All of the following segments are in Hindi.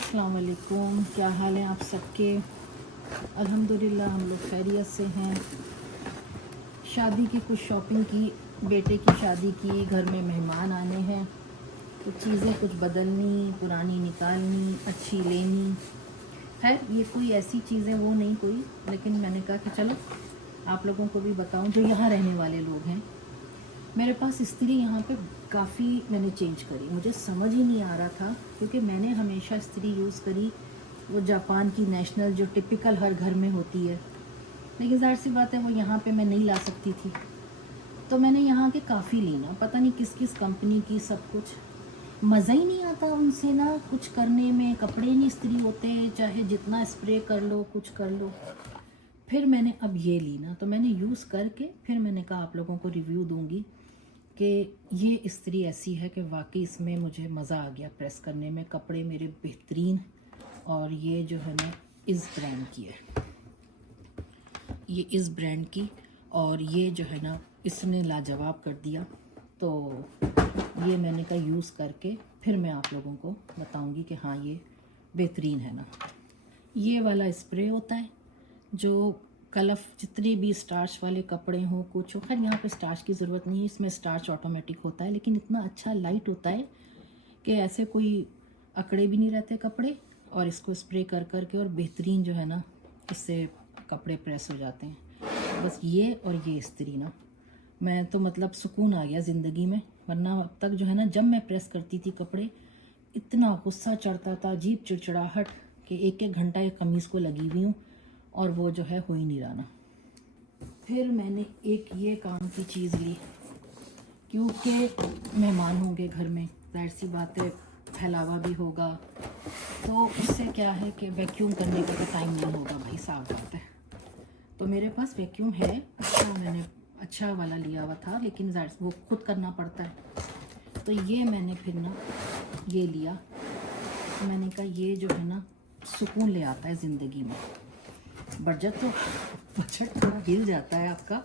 अस्सलाम वालेकुम, क्या हाल है आप सबके। अल्हम्दुलिल्लाह हम लोग खैरियत से हैं। शादी की कुछ शॉपिंग की, बेटे की शादी की, घर में मेहमान आने हैं, कुछ चीज़ें कुछ बदलनी, पुरानी निकालनी, अच्छी लेनी है। ये कोई ऐसी चीज़ें वो नहीं कोई, लेकिन मैंने कहा कि चलो आप लोगों को भी बताऊं जो यहाँ रहने वाले लोग हैं। मेरे पास इस्त्री यहाँ पे काफ़ी मैंने चेंज करी, मुझे समझ ही नहीं आ रहा था, क्योंकि मैंने हमेशा इस्त्री यूज़ करी वो जापान की नेशनल जो टिपिकल हर घर में होती है, लेकिन ज़ाहिर सी बात है वो यहाँ पे मैं नहीं ला सकती थी। तो मैंने यहाँ के काफ़ी ली ना, पता नहीं किस किस कंपनी की, सब कुछ मज़ा ही नहीं आता उनसे ना कुछ करने में। कपड़े नहीं इस्त्री होते, चाहे जितना स्प्रे कर लो कुछ कर लो। फिर मैंने अब ये ली ना, तो मैंने यूज़ करके फिर मैंने कहा आप लोगों को रिव्यू दूंगी कि ये इस्त्री ऐसी है कि वाकई इसमें मुझे मज़ा आ गया प्रेस करने में, कपड़े मेरे बेहतरीन। और ये जो है ना इस ब्रांड की है, ये इस ब्रांड की, और ये जो है ना इसने लाजवाब कर दिया। तो ये मैंने कहा यूज़ करके फिर मैं आप लोगों को बताऊंगी कि हाँ ये बेहतरीन है ना। ये वाला स्प्रे होता है जो कलफ जितने भी स्टार्च वाले कपड़े हों कुछ हो, खैर यहाँ पे स्टार्च की ज़रूरत नहीं है, इसमें स्टार्च ऑटोमेटिक होता है, लेकिन इतना अच्छा लाइट होता है कि ऐसे कोई अकड़े भी नहीं रहते कपड़े। और इसको स्प्रे कर कर के और बेहतरीन जो है ना इससे कपड़े प्रेस हो जाते हैं। बस ये और ये इस्त्री ना, मैं तो मतलब सुकून आ गया ज़िंदगी में। वरना अब तक जो है ना जब मैं प्रेस करती थी कपड़े इतना गुस्सा चढ़ता था, अजीब चिड़चिड़ाहट कि एक एक घंटा एक कमीज़ को लगी हुई हूँ और वो जो है हो ही नहीं रहा ना। फिर मैंने एक ये काम की चीज़ ली, क्योंकि मेहमान होंगे घर में, जाहिर सी बात है फैलावा भी होगा, तो उससे क्या है कि वैक्यूम करने का तो टाइम नहीं होगा भाई, साफ बात है। तो मेरे पास वैक्यूम है, अच्छा मैंने अच्छा वाला लिया हुआ था, लेकिन जाहिर वो खुद करना पड़ता है। तो ये मैंने फिर ना ये लिया, तो मैंने कहा ये जो है ना सुकून ले आता है ज़िंदगी में। बजट थोड़ा हिल जाता है आपका,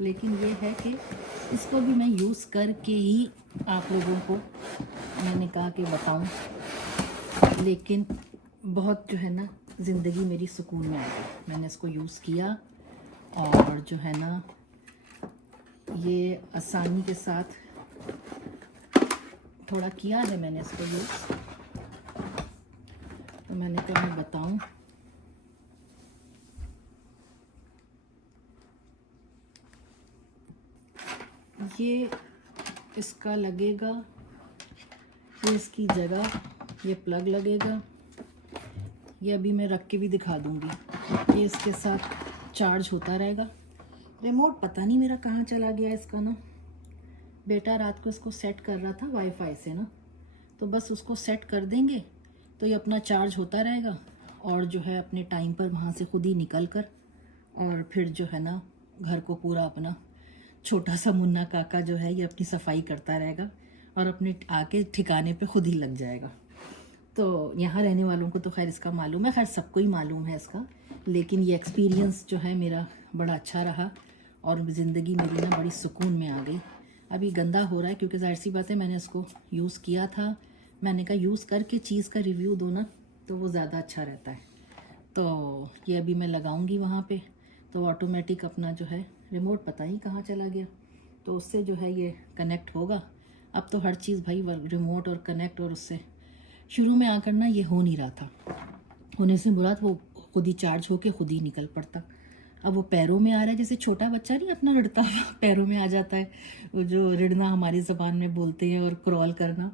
लेकिन ये है कि इसको भी मैं यूज़ करके ही आप लोगों को मैंने कहा कि बताऊं। लेकिन बहुत जो है ना ज़िंदगी मेरी सुकून में आ गई, मैंने इसको यूज़ किया और जो है ना ये आसानी के साथ थोड़ा किया है मैंने इसको यूज़। तो मैंने कहा मैं बताऊं। ये इसका लगेगा, ये इसकी जगह, ये प्लग लगेगा, ये अभी मैं रख के भी दिखा दूंगी। ये इसके साथ चार्ज होता रहेगा। रिमोट पता नहीं मेरा कहाँ चला गया इसका ना, बेटा रात को इसको सेट कर रहा था वाईफाई से ना, तो बस उसको सेट कर देंगे तो ये अपना चार्ज होता रहेगा और जो है अपने टाइम पर वहाँ से खुद ही निकल कर और फिर जो है ना घर को पूरा अपना छोटा सा मुन्ना काका जो है ये अपनी सफाई करता रहेगा और अपने आके ठिकाने पे खुद ही लग जाएगा। तो यहाँ रहने वालों को तो खैर इसका मालूम है, खैर सबको ही मालूम है इसका, लेकिन ये एक्सपीरियंस जो है मेरा बड़ा अच्छा रहा और ज़िंदगी मेरी ना बड़ी सुकून में आ गई। अभी गंदा हो रहा है क्योंकि जाहिर सी बात है मैंने इसको यूज़ किया था, मैंने कहा यूज़ करके चीज़ का रिव्यू दो ना तो वो ज़्यादा अच्छा रहता है। तो ये अभी मैं लगाऊंगी वहाँ पे, तो ऑटोमेटिक अपना जो है रिमोट पता ही कहाँ चला गया, तो उससे जो है ये कनेक्ट होगा। अब तो हर चीज़ भाई रिमोट और कनेक्ट, और उससे शुरू में आकर ना ये हो नहीं रहा था, होने से मुराद वो खुद ही चार्ज होके खुद ही निकल पड़ता। अब वो पैरों में आ रहा है, जैसे छोटा बच्चा नहीं अपना रिड़ता पैरों में आ जाता है, वो जो रिड़ना हमारी ज़बान में बोलते हैं और क्रॉल करना,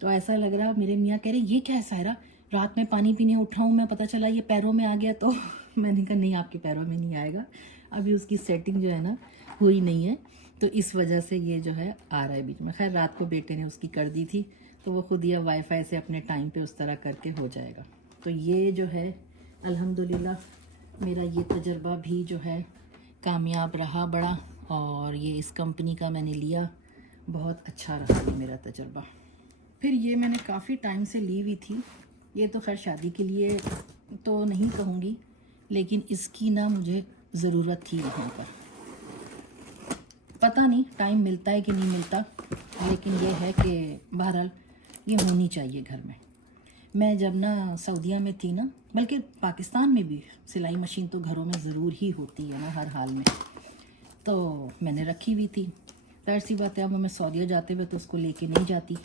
तो ऐसा लग रहा। मेरे मियाँ कह रहे ये क्या है सायरा, रात में पानी पीने उठा हूँ मैं, पता चला ये पैरों में आ गया। तो मैंने कहा नहीं आपके पैरों में नहीं आएगा, अभी उसकी सेटिंग जो है ना हुई नहीं है, तो इस वजह से ये जो है आ रहा है बीच में। खैर रात को बेटे ने उसकी कर दी थी, तो वो खुद ही अब वाईफाई से अपने टाइम पे उस तरह करके हो जाएगा। तो ये जो है अल्हम्दुलिल्लाह मेरा ये तजर्बा भी जो है कामयाब रहा बड़ा, और ये इस कंपनी का मैंने लिया, बहुत अच्छा रहा ये मेरा तजर्बा। फिर ये मैंने काफ़ी टाइम से ली हुई थी, ये तो खैर शादी के लिए तो नहीं कहूँगी, लेकिन इसकी ना मुझे ज़रूरत थी यहाँ पर, पता नहीं टाइम मिलता है कि नहीं मिलता, लेकिन ये है कि बहरहाल ये होनी चाहिए घर में। मैं जब ना सऊदीया में थी ना, बल्कि पाकिस्तान में भी सिलाई मशीन तो घरों में ज़रूर ही होती है ना हर हाल में, तो मैंने रखी हुई थी। ज़ाहिर सी बात है, अब मैं सऊदीया जाते हुए तो उसको लेके नहीं जाती।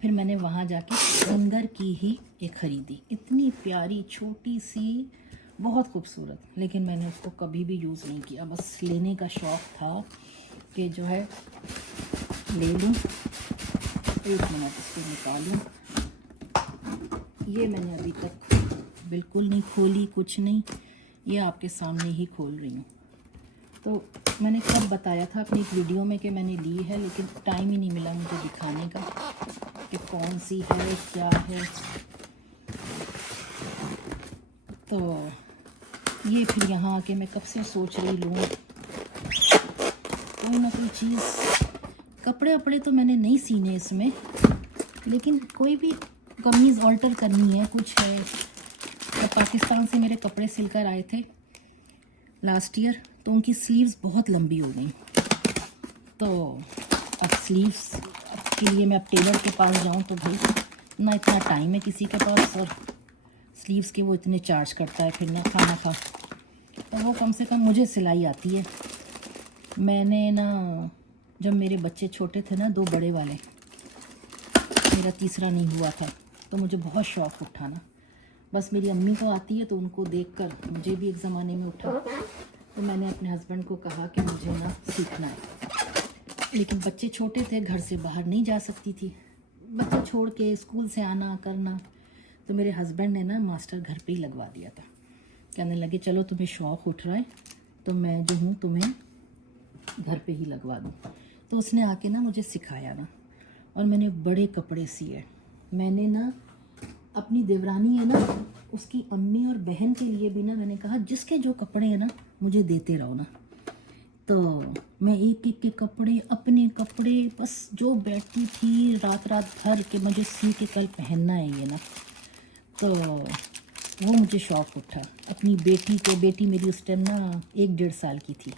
फिर मैंने वहाँ जाके सिंगर की ही एक ख़रीदी, इतनी प्यारी छोटी सी, बहुत खूबसूरत, लेकिन मैंने उसको कभी भी यूज़ नहीं किया। बस लेने का शौक़ था कि जो है ले लूँ। एक मिनट इसको निकालूँ। ये मैंने अभी तक बिल्कुल नहीं खोली, कुछ नहीं, ये आपके सामने ही खोल रही हूँ। तो मैंने कब बताया था अपनी एक वीडियो में कि मैंने ली है, लेकिन टाइम ही नहीं मिला मुझे दिखाने का कि कौन सी है क्या है। तो ये फिर यहाँ आके मैं कब से सोच रही लूँ कोई ना कोई चीज़। कपड़े वपड़े तो मैंने नहीं सीने इसमें, लेकिन कोई भी कमीज़ ऑल्टर करनी है, कुछ है। जब पाकिस्तान से मेरे कपड़े सिलकर आए थे लास्ट ईयर, तो उनकी स्लीव्स बहुत लंबी हो गई। तो अब स्लीव्स के लिए मैं अब टेलर के पास जाऊं तो भाई ना इतना टाइम है किसी के पास, और स्लीव्स के वो इतने चार्ज करता है, फिर ना खाना खा। तो वो कम से कम मुझे सिलाई आती है। मैंने ना जब मेरे बच्चे छोटे थे ना, 2 बड़े वाले, मेरा तीसरा नहीं हुआ था, तो मुझे बहुत शौक़ उठा ना। बस मेरी अम्मी को आती है तो उनको देखकर मुझे भी एक ज़माने में उठा। तो मैंने अपने हस्बैंड को कहा कि मुझे ना सीखना है, लेकिन बच्चे छोटे थे, घर से बाहर नहीं जा सकती थी, बच्चे छोड़ के स्कूल से आना करना। तो मेरे हस्बैंड ने ना मास्टर घर पे ही लगवा दिया था। कहने लगे चलो तुम्हें शौक़ उठ रहा है तो मैं जो हूँ तुम्हें घर पे ही लगवा दूँ। तो उसने आके ना मुझे सिखाया ना, और मैंने बड़े कपड़े सिए। मैंने ना अपनी देवरानी है ना, उसकी अम्मी और बहन के लिए भी ना मैंने कहा जिसके जो कपड़े हैं ना मुझे देते रहो ना। तो मैं एक एक के कपड़े, अपने कपड़े, बस जो बैठती थी रात रात भर के मुझे सी के कल पहनना है ये ना। तो वो मुझे शौक़ उठा अपनी बेटी को। बेटी मेरी उस टाइम ना 1-1.5 साल की थी,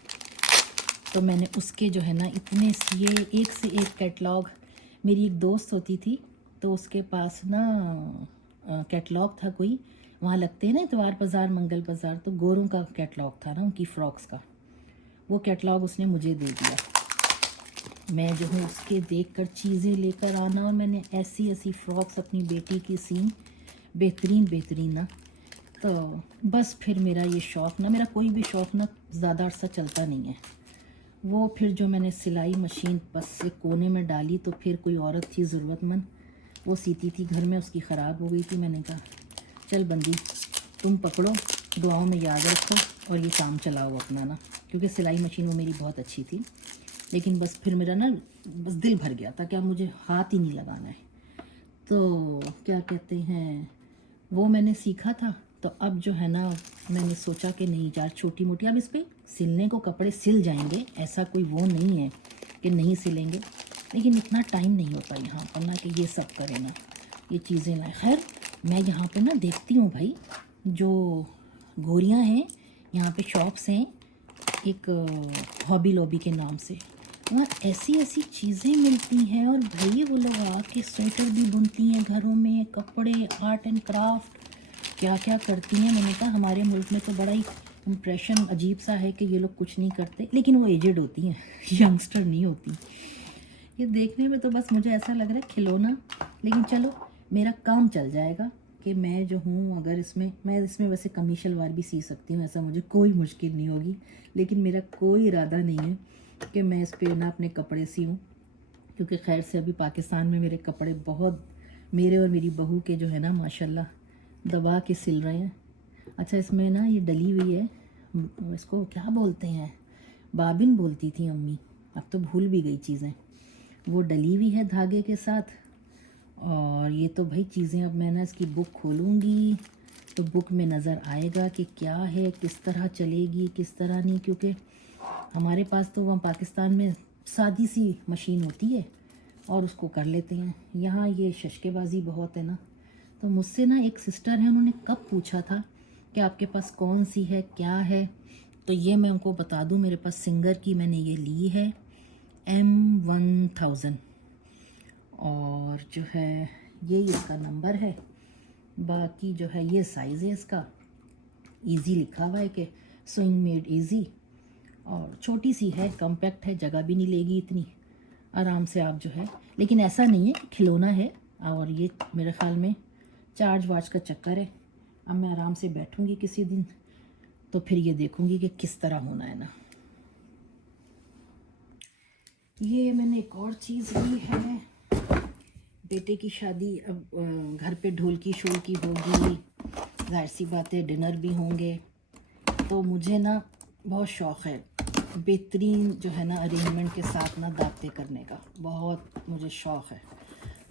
तो मैंने उसके जो है ना इतने सिए, एक से एक कैटलॉग। मेरी एक दोस्त होती थी, तो उसके पास ना कैटलॉग था कोई, वहाँ लगते हैं ना इतवार बाज़ार, मंगल बाज़ार, तो गोरों का कैटलॉग था ना उनकी फ़्रॉक्स का। वो कैटलॉग उसने मुझे दे दिया। मैं जो हूँ उसके देखकर चीज़ें लेकर आना, और मैंने ऐसी ऐसी फ़्रॉक्स अपनी बेटी की सी, बेहतरीन बेहतरीन ना। तो बस फिर मेरा ये शौक़ ना, मेरा कोई भी शौक़ ना ज़्यादा अरसा चलता नहीं है। वो फिर जो मैंने सिलाई मशीन बस से कोने में डाली, तो फिर कोई औरत थी ज़रूरतमंद, वो सीती थी घर में, उसकी ख़राब हो गई थी। मैंने कहा चल बंदी तुम पकड़ो, दुआओं में याद रखो और ये काम चलाओ अपना ना, क्योंकि सिलाई मशीन वो मेरी बहुत अच्छी थी। लेकिन बस फिर मेरा ना बस दिल भर गया था कि अब मुझे हाथ ही नहीं लगाना है। तो क्या कहते हैं, वो मैंने सीखा था। तो अब जो है ना मैंने सोचा कि नहीं यार, छोटी मोटी अब इस पर सिलने को कपड़े सिल जाएंगे, ऐसा कोई वो नहीं है कि नहीं सिलेंगे, लेकिन इतना टाइम नहीं होता यहाँ पर ना कि ये सब करें ना, ये चीज़ें लाएँ। खैर मैं यहाँ पे ना देखती हूँ भाई, जो गोरियाँ हैं यहाँ पे शॉप्स हैं, एक हॉबी लॉबी के नाम से, वहाँ ऐसी ऐसी चीज़ें मिलती हैं। और भाई वो लोग आके स्वेटर भी बुनती हैं घरों में, कपड़े, आर्ट एंड क्राफ्ट, क्या क्या करती हैं। मैंने कहा हमारे मुल्क में तो बड़ा ही इम्प्रेशन अजीब सा है कि ये लोग कुछ नहीं करते, लेकिन वो एजेड होती हैं, यंगस्टर नहीं होती। ये देखने में तो बस मुझे ऐसा लग रहा है खिलौना, लेकिन चलो मेरा काम चल जाएगा कि मैं जो हूँ, अगर मैं इसमें वैसे कमीज शलवार भी सी सकती हूँ, ऐसा मुझे कोई मुश्किल नहीं होगी। लेकिन मेरा कोई इरादा नहीं है कि मैं इस पर ना अपने कपड़े सीऊँ, क्योंकि खैर से अभी पाकिस्तान में मेरे कपड़े बहुत, मेरे और मेरी बहू के जो है ना माशाल्लाह दबा के सिल रहे हैं। अच्छा इसमें ना ये डली हुई है, इसको क्या बोलते हैं, बाबिन बोलती थी अम्मी, अब तो भूल भी गई चीज़ें। वो डली हुई है धागे के साथ। और ये तो भाई चीज़ें, अब मैं ना इसकी बुक खोलूँगी तो बुक में नज़र आएगा कि क्या है, किस तरह चलेगी, किस तरह नहीं। क्योंकि हमारे पास तो वहाँ पाकिस्तान में सादी सी मशीन होती है और उसको कर लेते हैं। यहाँ ये शशकेबाजी बहुत है ना। तो मुझसे ना एक सिस्टर है, उन्होंने कब पूछा था कि आपके पास कौन सी है, क्या है, तो ये मैं उनको बता दूँ, मेरे पास सिंगर की मैंने ये ली है M1000, और जो है ये इसका नंबर है। बाकी जो है ये साइज़ है इसका, इजी लिखा हुआ है कि स्विंग मेड इजी, और छोटी सी है, कॉम्पैक्ट है, जगह भी नहीं लेगी इतनी, आराम से आप जो है, लेकिन ऐसा नहीं है कि खिलौना है। और ये मेरे ख़्याल में चार्ज वार्ज का चक्कर है। अब मैं आराम से बैठूंगी किसी दिन तो फिर ये देखूंगी कि किस तरह होना है ना। ये मैंने एक और चीज़ ली है, बेटे की शादी अब घर पे ढोलकी शोलकी होगी, जाहिर सी बात है डिनर भी होंगे, तो मुझे ना बहुत शौक़ है बेहतरीन जो है ना अरेंजमेंट के साथ ना दावतें करने का, बहुत मुझे शौक़ है,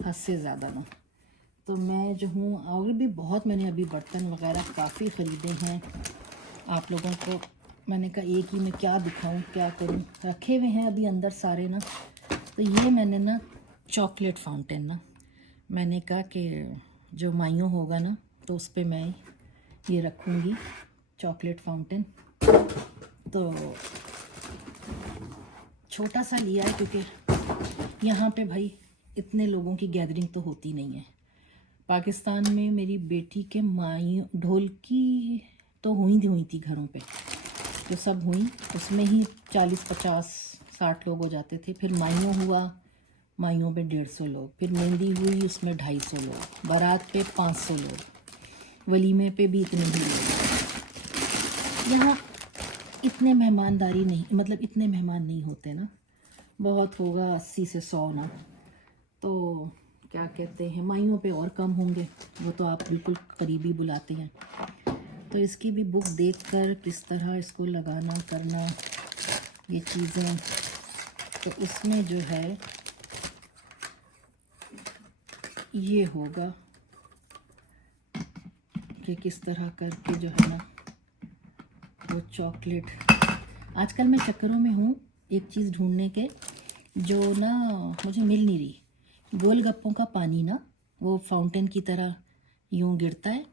हद से ज़्यादा ना। तो मैं जो हूँ, और भी बहुत मैंने अभी बर्तन वगैरह काफ़ी ख़रीदे हैं। आप लोगों को मैंने कहा एक ही में क्या दिखाऊं, क्या करूं, रखे हुए हैं अभी अंदर सारे ना। तो ये मैंने ना चॉकलेट फाउंटेन ना, मैंने कहा कि जो माइयों होगा ना तो उस पर मैं ये रखूँगी चॉकलेट फाउंटेन। तो छोटा सा लिया है क्योंकि यहाँ पे भाई इतने लोगों की गैदरिंग तो होती नहीं है। पाकिस्तान में मेरी बेटी के माई ढोलकी तो हुई थी घरों पे, जो सब हुई उसमें ही 40-50-60 लोग हो जाते थे। फिर माइयों हुआ, माइयों पे 150 लोग, फिर मेहंदी हुई उसमें 250 लोग, बारात पे 500 लोग, वलीमे पे भी इतने ही लोग। यहाँ इतने मेहमानदारी नहीं, मतलब इतने मेहमान नहीं होते ना, बहुत होगा 80 से 100 ना। तो क्या कहते हैं, माइयों पे और कम होंगे, वो तो आप बिल्कुल करीबी बुलाते हैं। तो इसकी भी बुक देखकर किस तरह इसको लगाना करना ये चीज़ें, तो इसमें जो है ये होगा कि किस तरह करके जो है ना वो चॉकलेट, आजकल मैं चक्करों में हूँ एक चीज़ ढूंढने के जो ना मुझे मिल नहीं रही। गोलगप्पों का पानी ना वो फाउंटेन की तरह यूँ गिरता है,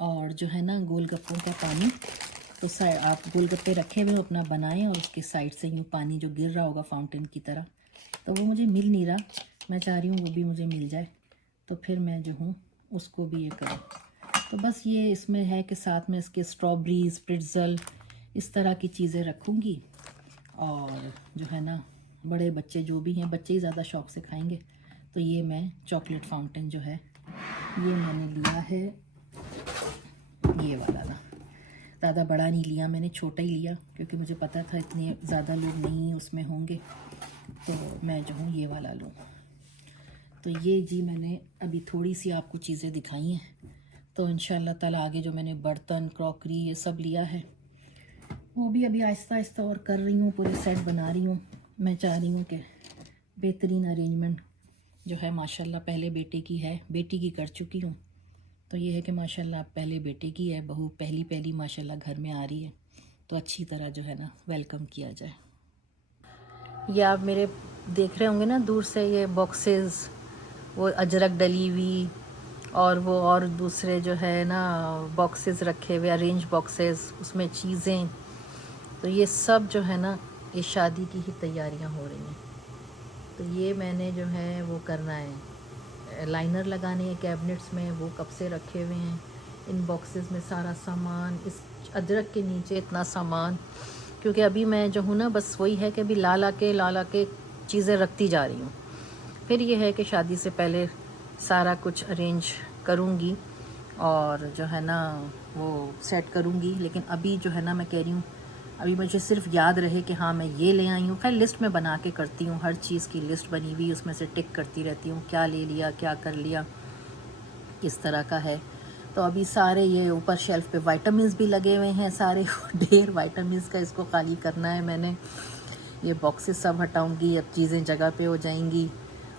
और जो है ना गोलगप्पों का पानी, तो आप गोलगप्पे रखे हुए हो अपना बनाएं और उसके साइड से यूँ पानी जो गिर रहा होगा फाउंटेन की तरह, तो वो मुझे मिल नहीं रहा। मैं चाह रही हूँ वो भी मुझे मिल जाए, तो फिर मैं जो हूँ उसको भी ये करूँ। तो बस ये इसमें है कि साथ में इसके स्ट्रॉबेरीज, प्रिट्ज़ल, इस तरह की चीज़ें रखूँगी। और जो है ना बड़े बच्चे जो भी हैं, बच्चे ही ज़्यादा शौक़ से खाएंगे, तो ये मैं चॉकलेट फाउंटेन जो है ये मैंने लिया है, ये वाला ना, ज़्यादा बड़ा नहीं लिया मैंने, छोटा ही लिया क्योंकि मुझे पता था इतने ज़्यादा लोग नहीं उसमें होंगे, तो मैं जो हूँ ये वाला लूँ। तो ये जी मैंने अभी थोड़ी सी आपको चीज़ें दिखाई हैं, तो इंशाल्लाह ताला आगे जो मैंने बर्तन, क्रॉकरी ये सब लिया है वो भी अभी आहिस्ता आहिस्ता और कर रही हूँ, पूरे सेट बना रही हूँ। मैं चाह रही हूँ कि बेहतरीन अरेंजमेंट जो है माशाल्लाह पहले बेटे की है, बेटी की कर चुकी हूँ, तो ये है कि माशाल्लाह पहले बेटे की है, बहू पहली माशाल्लाह घर में आ रही है, तो अच्छी तरह जो है ना वेलकम किया जाए। ये आप मेरे देख रहे होंगे ना दूर से, ये बॉक्सेस, वो अजरक डली हुई और वो और दूसरे जो है ना बॉक्सेस रखे हुए, अरेंज बॉक्सेस, उसमें चीज़ें, तो ये सब जो है ना ये शादी की ही तैयारियां हो रही हैं। तो ये मैंने जो है वो करना है, लाइनर लगाने हैं कैबिनेट्स में, वो कब से रखे हुए हैं इन बॉक्सेस में सारा सामान, इस अदरक के नीचे इतना सामान, क्योंकि अभी मैं जो हूँ ना बस वही है कि अभी ला ला के चीज़ें रखती जा रही हूँ। फिर ये है कि शादी से पहले सारा कुछ अरेंज करूँगी और जो है ना वो सेट करूँगी, लेकिन अभी जो है ना मैं कह रही हूँ अभी मुझे सिर्फ याद रहे कि हाँ मैं ये ले आई हूँ। खैर लिस्ट में बना के करती हूँ, हर चीज़ की लिस्ट बनी हुई, उसमें से टिक करती रहती हूँ क्या ले लिया, क्या कर लिया, किस तरह का है। तो अभी सारे ये ऊपर शेल्फ़ पे विटामिन्स भी लगे हुए हैं, सारे ढेर विटामिन्स का इसको खाली करना है मैंने। ये बॉक्सेस सब हटाऊँगी, अब चीज़ें जगह पे हो जाएंगी।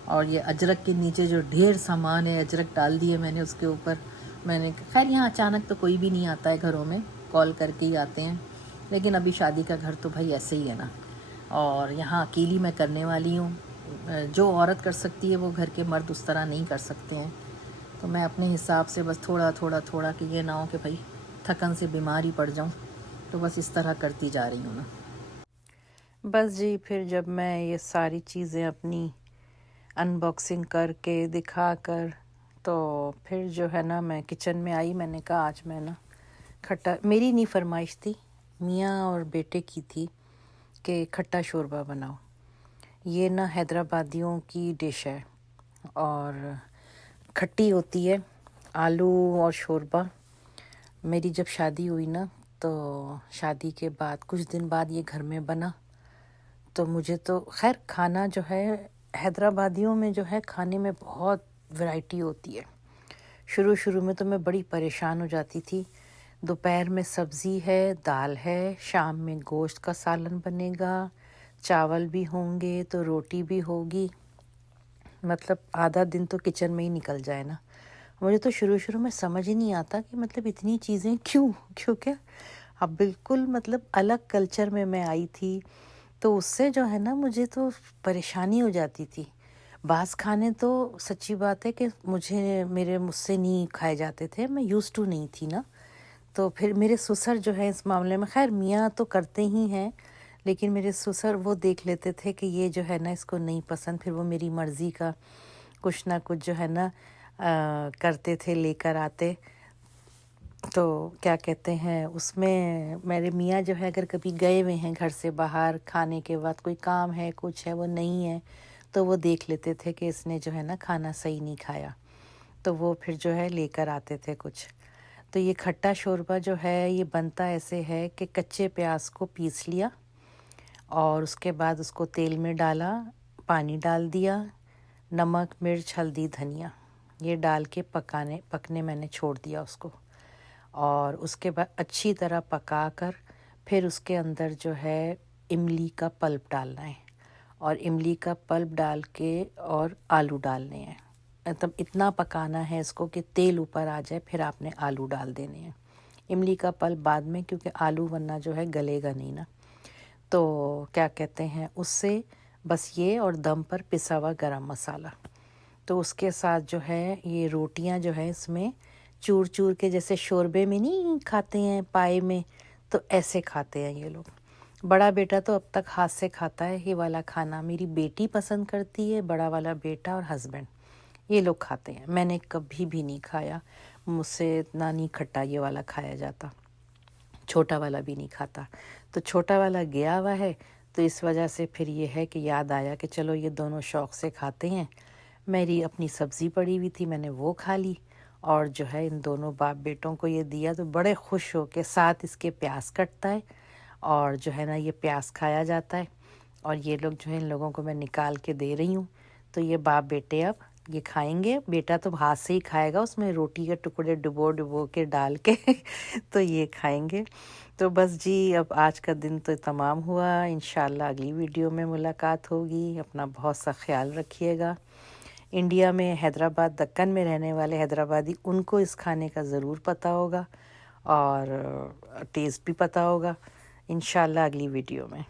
और ये अजरक के नीचे जो ढेर सामान है, अजरक डाल दिए मैंने उसके ऊपर। मैंने खैर यहाँ अचानक तो कोई भी नहीं आता है घरों में, कॉल करके ही आते हैं, लेकिन अभी शादी का घर तो भाई ऐसे ही है ना, और यहाँ अकेली मैं करने वाली हूँ। जो औरत कर सकती है वो घर के मर्द उस तरह नहीं कर सकते हैं। तो मैं अपने हिसाब से बस थोड़ा कि ये ना हो कि भाई थकन से बीमार ही पड़ जाऊँ, तो बस इस तरह करती जा रही हूँ ना। बस जी फिर जब मैं ये सारी चीज़ें अपनी अनबॉक्सिंग करके दिखा कर तो फिर जो है ना मैं किचन में आई, मैंने कहा आज मैं ना खट्टा, मेरी नहीं फरमाइश थी, मियाँ और बेटे की थी कि खट्टा शोरबा बनाओ। ये ना हैदराबादियों की डिश है और खट्टी होती है, आलू और शोरबा। मेरी जब शादी हुई ना, तो शादी के बाद कुछ दिन बाद ये घर में बना। तो मुझे तो खैर खाना जो है हैदराबादियों में जो है खाने में बहुत वैरायटी होती है। शुरू शुरू में तो मैं बड़ी परेशान हो जाती थी। दोपहर में सब्ज़ी है, दाल है, शाम में गोश्त का सालन बनेगा, चावल भी होंगे तो रोटी भी होगी। मतलब आधा दिन तो किचन में ही निकल जाए ना। मुझे तो शुरू शुरू में समझ ही नहीं आता कि मतलब इतनी चीज़ें क्यों क्या। अब बिल्कुल मतलब अलग कल्चर में मैं आई थी, तो उससे जो है ना मुझे तो परेशानी हो जाती थी। बाज़ खाने तो सच्ची बात है कि मुझसे नहीं खाए जाते थे, मैं यूज़ टू नहीं थी ना। तो फिर मेरे ससुर जो है इस मामले में, खैर मियाँ तो करते ही हैं, लेकिन मेरे ससुर वो देख लेते थे कि ये जो है ना इसको नहीं पसंद, फिर वो मेरी मर्ज़ी का कुछ ना कुछ जो है ना करते थे, लेकर आते। तो क्या कहते हैं, उसमें मेरे मियाँ जो है अगर कभी गए हुए हैं घर से बाहर, खाने के बाद कोई काम है, कुछ है, वो नहीं है, तो वो देख लेते थे कि इसने जो है ना खाना सही नहीं खाया, तो वो फिर जो है लेकर आते थे कुछ। तो ये खट्टा शोरबा जो है ये बनता ऐसे है कि कच्चे प्याज को पीस लिया और उसके बाद उसको तेल में डाला, पानी डाल दिया, नमक, मिर्च, हल्दी, धनिया ये डाल के पकने मैंने छोड़ दिया उसको। और उसके बाद अच्छी तरह पकाकर फिर उसके अंदर जो है इमली का पल्प डालना है, और इमली का पल्प डाल के और आलू डालने हैं। मतलब इतना पकाना है इसको कि तेल ऊपर आ जाए, फिर आपने आलू डाल देने हैं। इमली का पल्प बाद में, क्योंकि आलू वरना जो है गलेगा नहीं ना। तो क्या कहते हैं, उससे बस ये और दम पर पिसा हुआ गरम मसाला। तो उसके साथ जो है ये रोटियां जो है इसमें चूर चूर के, जैसे शोरबे में नहीं खाते हैं पाए में, तो ऐसे खाते हैं ये लोग। बड़ा बेटा तो अब तक हाथ से खाता है ये वाला खाना, मेरी बेटी पसंद करती है, बड़ा वाला बेटा और हस्बैंड ये लोग खाते हैं। मैंने कभी भी नहीं खाया, मुझसे इतना नहीं खट्टा ये वाला खाया जाता, छोटा वाला भी नहीं खाता। तो छोटा वाला गया हुआ है, तो इस वजह से फिर ये है कि याद आया कि चलो ये दोनों शौक़ से खाते हैं। मेरी अपनी सब्ज़ी पड़ी हुई थी, मैंने वो खा ली, और जो है इन दोनों बाप बेटों को ये दिया, तो बड़े खुश हो के, साथ इसके प्याज कटता है और जो है ना ये प्याज खाया जाता है। और ये लोग जो है, इन लोगों को मैं निकाल के दे रही हूँ। तो ये बाप बेटे अब ये खाएंगे। बेटा तो हाथ से ही खाएगा, उसमें रोटी के टुकड़े डुबो डुबो के डाल के तो ये खाएंगे। तो बस जी, अब आज का दिन तो तमाम हुआ। इंशाल्लाह अगली वीडियो में मुलाकात होगी। अपना बहुत सा ख्याल रखिएगा। इंडिया में हैदराबाद, दक्कन में रहने वाले हैदराबादी, उनको इस खाने का ज़रूर पता होगा और टेस्ट भी पता होगा। इंशाल्लाह अगली वीडियो में।